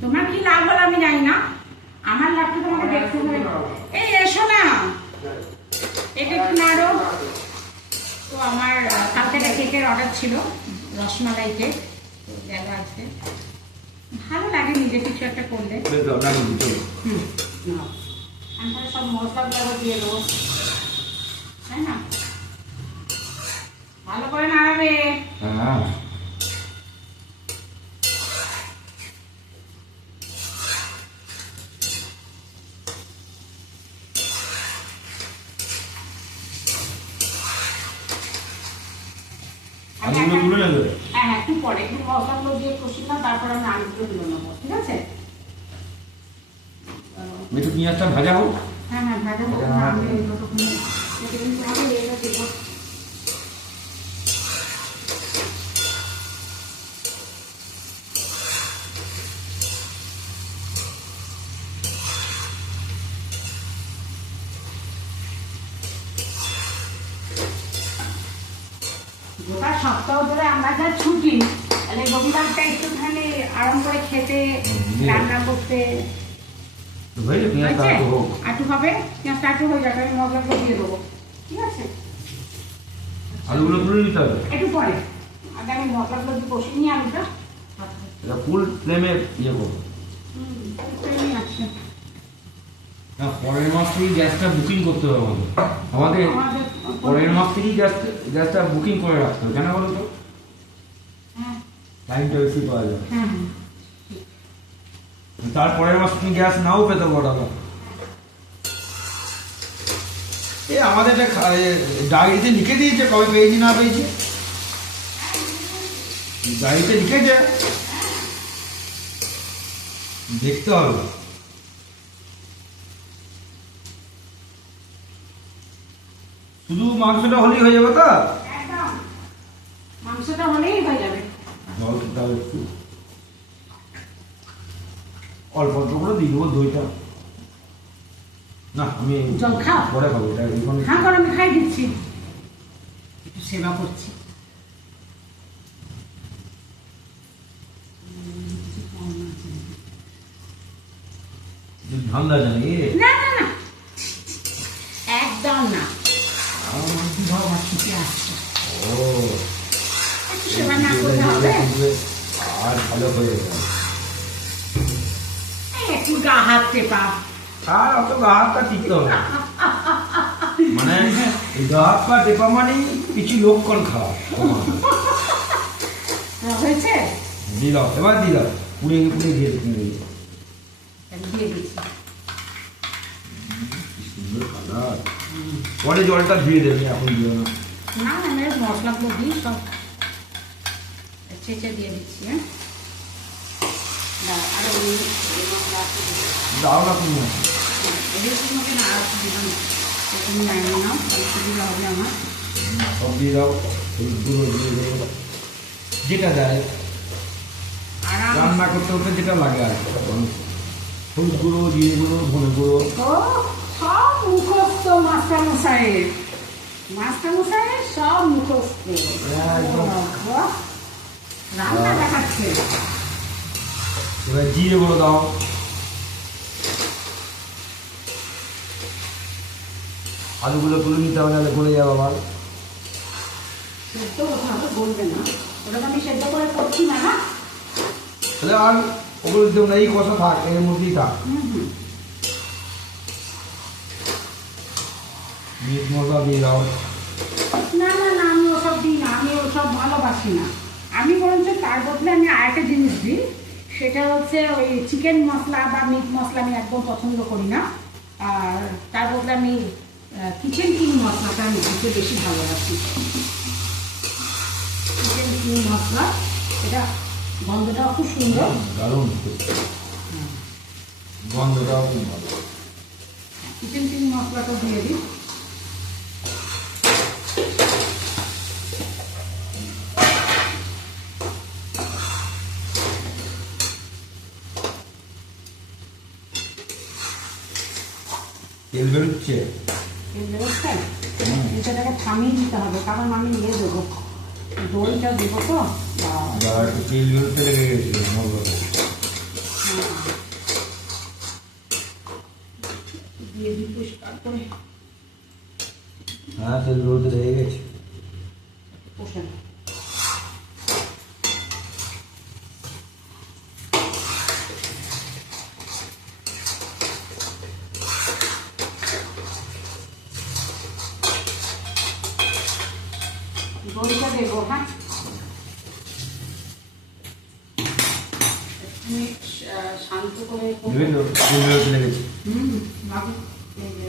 তোমার কি লাভ হলো আমি জানি না, আমার লাভটা তোমাকে দেখতে হবে। এই এসো না, এটা একটু নাড়ো। তো আমার কালকে একটা কেকের অর্ডার ছিল, রসমালাই কেক, তো গেল আজকে। ভালো লাগে নিজে কিছু একটা করলে। আমি তাহলে সব মশলাগুলো দিয়ে দেবো, তাই না? ভালো করে নাড়াবে। হ্যাঁ আলুগুলো গুলে নেবে? হ্যাঁ হ্যাঁ, একটু পরে একটু মশলাগুলো দিয়ে কষিলাম, তারপর আমি আলুগুলো তুলে নেবো, ঠিক আছে? একটু পেঁয়াজটা ভাজা হোক। হ্যাঁ হ্যাঁ, ভাজা হোক। আমি যতক্ষণ তোমাকে এটা দেবো। গোটা সপ্তাহ ধরে আমরা যা ছুটি, তাহলে রবিবারটা একটুখানি আরাম করে খেতে, রান্না করতে একটু হবে। পেঁয়াজটা একটু হয়ে যাবে, আমি মশলাগুলো দিয়ে দেবো, ঠিক আছে? আলুগুলো তুলে নিতে হবে একটু পরে, আগে আমি মশলাগুলো দিয়ে কষিয়ে নিই আলুটা। এটা ফুল ফ্লেমে ইয়ে করবো। আচ্ছা, না, পরের মাস থেকেই গ্যাসটা বুকিং করতে হবে আমাদের। পরের মাস থেকেই গ্যাসটা বুকিং করে রাখতে হবে, কেন বলো তো? টাইমটা বেশি পাওয়া যাবে। তারপরের মাস তুমি গ্যাস নাও পেতে পারো। এ আমাদের ডায়েরিতে লিখে দিয়েছে কবে পেয়েছি না পেয়েছি, ডায়েরিতে লিখেছে, দেখতে হবে। শুধু মাংসটা হলেই হয়ে যাবে তো? একদম মাংসটা হলেই হয়ে যাবে। জল খেতে হবে একটু, অল্প অল্প করে দিয়ে দেবো দইটা। না, আমি জল খাও, পরে খাবো এটা। হ্যাঁ করে আমি খাই দিচ্ছি, একটু সেবা করছি। ঠান্ডা জানি না না না, একদম না, আমার শীতে আসছে। ও, একটু সেবা না করতে হবে। আর ভালো হয়ে যাবে। একটু গা হাত টেপা, আর অত গা হাতটা টিকতে হবে না। মানে এই গা হাত পা টেপা মানে কিছু লক্ষণ খাওয়া হয়েছে। দিলাম, এবার দিলাম, পুড়ে পুড়ে দিয়ে দিয়ে দিচ্ছি। সুন্দর কালার। পরে জলটা ধুয়ে দেবে, এখন দিও না। না না, আমি মশলাগুলো দিই সব ছেঁচে দিয়ে দিচ্ছি। হ্যাঁ, আর ওই মশলা দাও না তুমি। এদের মধ্যে না আর দিলাম, তুমি জানি না সুবিধা হবে আমার। সব দিয়ে দাও, হলুদ গুঁড়ো দিয়ে দেবো, যেটা দেয় রান্না করতে করতে যেটা লাগে আর কি। হলুদ গুঁড়ো, জিরে গুঁড়ো, ধনে গুঁড়ো, সব মুখস্থ মাস্টার মশাইয়ের, মাস্টার মশাইয়ের সব মুখস্থ। রান্না দেখাচ্ছে। এবার জিরে গুঁড়ো দাও, আলুগুলো তুলে নিতে হবে, নাহলে গলে যাবে আবার। সেদ্ধ কোথাও বলবে না, ওটা তো আমি সেদ্ধ করে করছি না। না তাহলে আর ওগুলো দিতে হবে না, এই কষা থাক, এর মধ্যেই থাক। মিট মশলা দিয়ে দাও। না না না, আমি ওসব দিই না, আমি ওসব ভালোবাসি না। আমি বরঞ্চ তার বদলে আমি আরেকটা জিনিস দিই, সেটা হচ্ছে ওই চিকেন মশলা বা মিট মশলা আমি একদম পছন্দ করি না। আর তার বদলে আমি কিচেন কিং মশলাটা আমি দিতে বেশি ভালোবাসি। চিকেন কিং মশলা, এটা গন্ধটাও খুব সুন্দর, দারুণ গন্ধটাও খুব ভালো। চিকেন কিং মশলাটা দিয়ে দিই। তেল বেরোচ্ছে, তেল বেরোচ্ছে, এটাকে থামিয়ে দিতে হবে, কারণ আমি নিয়ে দেবো, দইটা দেবো তো। একটু তেল বেরোতে লেগে গেছিল মশলাটা। দিয়ে দিই পরিষ্কার করে হ্যাঁ তো রোদ রয়ে গেছে। পোষণ দইটা দেবো। হ্যাঁ, তুমি শান্ত করে বিভিন্ন রোদ লেগেছে। বাবু এই যে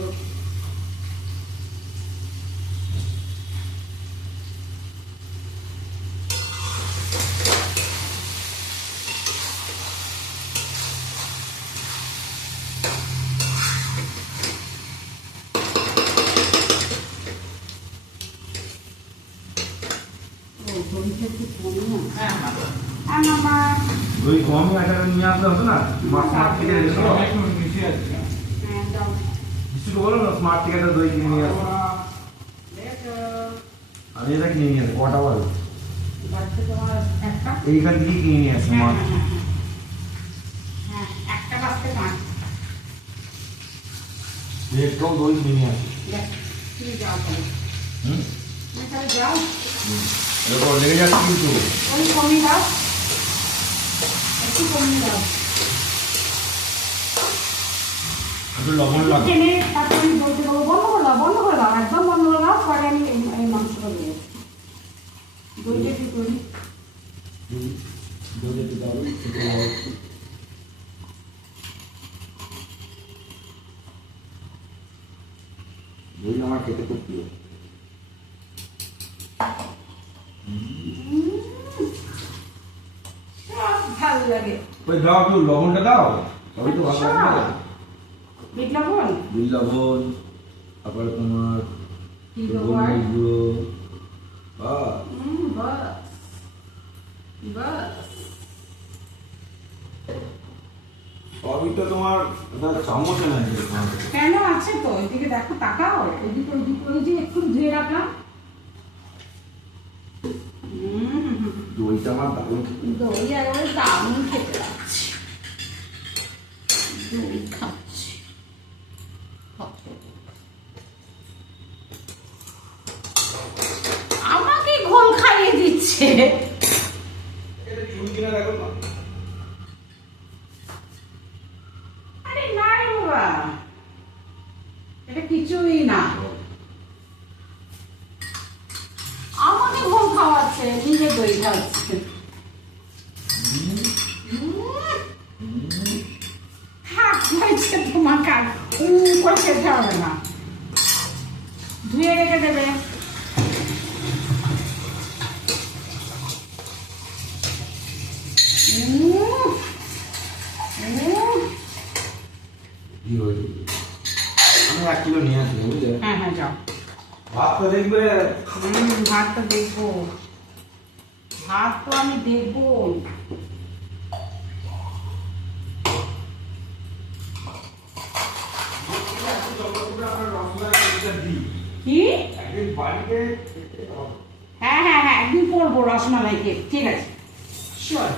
দইটা একটু কমই না। হ্যাঁ মামা ওই কম একটা নিয়ে আসলে হতো না, স্মার্ট থেকে রেখে দাও। হ্যাঁ দাও কিছু বলো না, স্মার্ট থেকে একটা দই কিনে নিয়ে আসো। আমি এটা কিনে নিয়ে আসি, কটা বলো? বাড়িতে তোমার একটা এইখান থেকে কিনে নিয়ে আসি স্মার্ট। হ্যাঁ একটা বাজতে 5। একটু দই কিনে নিয়ে আসি। তুমি যাও তাহলে। হুম, তুমি তাহলে যাও, এরপর লেগে যাচ্ছে কিন্তু। ওই কমিয়ে দাও, একটু কমিয়ে দাও। একটু লবণ লাগবে। টেনে তারপরে আমি বলতে দেবো বন্ধ করে দাও, বন্ধ করে দাও, একদম বন্ধ করে দাও। পরে আমি এই মাংসটা দিয়ে দইটা একটু করি। দই একটু দাও, একটু দাও। দই আমার খেতে খুব প্রিয়। সব ভালো লাগে। ওই দাও, একটু লবণটা দাও, তবেই তো ভালো লাগবে। বিট লবণ বিট লবণ, তারপরে তোমার কি দেবো আর? গোলমরিচ গুঁড়ো, বাহ। বাস বাস সবই তো তোমার চামচে নাই। কেন আছে তো, এদিকে দেখো, তাকাও, এদিকে ওইদিকে, ওই যে একটু ধুয়ে রাখলাম। দইটা আমার দারুণ খেতে। দই একেবারে দারুণ খেতে লাগছে, দই খাচ্ছি। আমাকে ঘোল খাইয়ে দিচ্ছে। এটা চুল কিনা দেখো না। আরে না রে বাবা, এটা কিছুই না। আমাকে ঘোল খাওয়াচ্ছে, নিজে দই খাচ্ছে। থাক হয়েছে, তোমাকে আর করে খেতে হবে না, ধুয়ে রেখে দেবে। কি হয়েছে? আমি 1 কিলো নিয়ে আসবো, বুঝলে? হ্যাঁ হ্যাঁ যাও। ভাত তো দেখবে। ভাত তো দেখবো, ভাত তো আমি দেখবো। কি? একদিন বাড়িতে হ্যাঁ হ্যাঁ হ্যাঁ, একদিন করবো রসমালাই কেক, ঠিক আছে, শিওর।